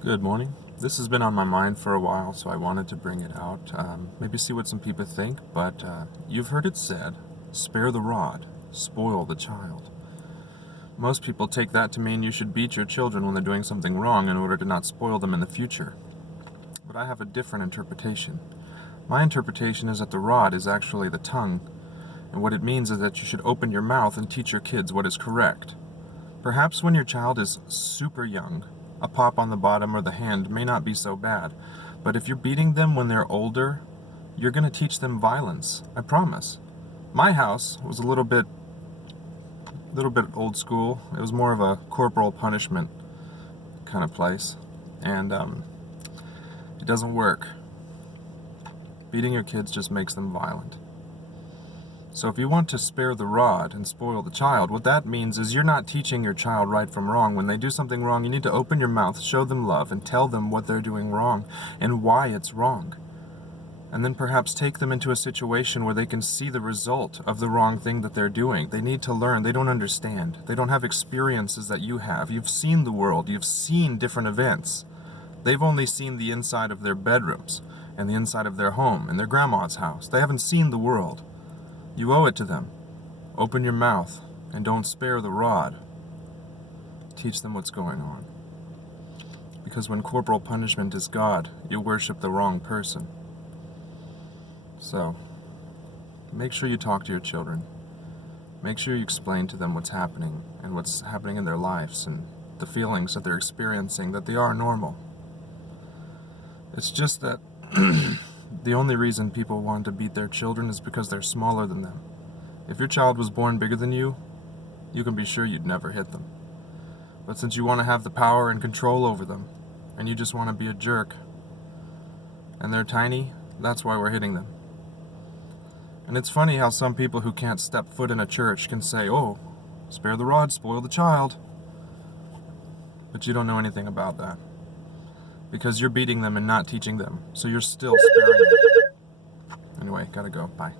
Good morning. This has been on my mind for a while, so I wanted to bring it out. Maybe see what some people think, but you've heard it said, spare the rod, spoil the child. Most people take that to mean you should beat your children when they're doing something wrong in order to not spoil them in the future. But I have a different interpretation. My interpretation is that the rod is actually the tongue, and what it means is that you should open your mouth and teach your kids what is correct. Perhaps when your child is super young, a pop on the bottom or the hand may not be so bad, but if you're beating them when they're older, you're going to teach them violence, I promise. My house was a little bit old school. It was more of a corporal punishment kind of place, and it doesn't work. Beating your kids just makes them violent. So if you want to spare the rod and spoil the child, what that means is you're not teaching your child right from wrong. When they do something wrong, you need to open your mouth, show them love, and tell them what they're doing wrong and why it's wrong. And then perhaps take them into a situation where they can see the result of the wrong thing that they're doing. They need to learn. They don't understand. They don't have experiences that you have. You've seen the world. You've seen different events. They've only seen the inside of their bedrooms and the inside of their home and their grandma's house. They haven't seen the world. You owe it to them. Open your mouth and don't spare the rod. Teach them what's going on. Because when corporal punishment is God, you worship the wrong person. So, make sure you talk to your children. Make sure you explain to them what's happening and what's happening in their lives and the feelings that they're experiencing, that they are normal. It's just that the only reason people want to beat their children is because they're smaller than them. If your child was born bigger than you can be sure you'd never hit them. But since you want to have the power and control over them, and you just want to be a jerk, and they're tiny, that's why we're hitting them. And it's funny how some people who can't step foot in a church can say, oh, spare the rod, spoil the child. But you don't know anything about that. Because you're beating them and not teaching them, so you're still sparing them. Anyway, gotta go. Bye.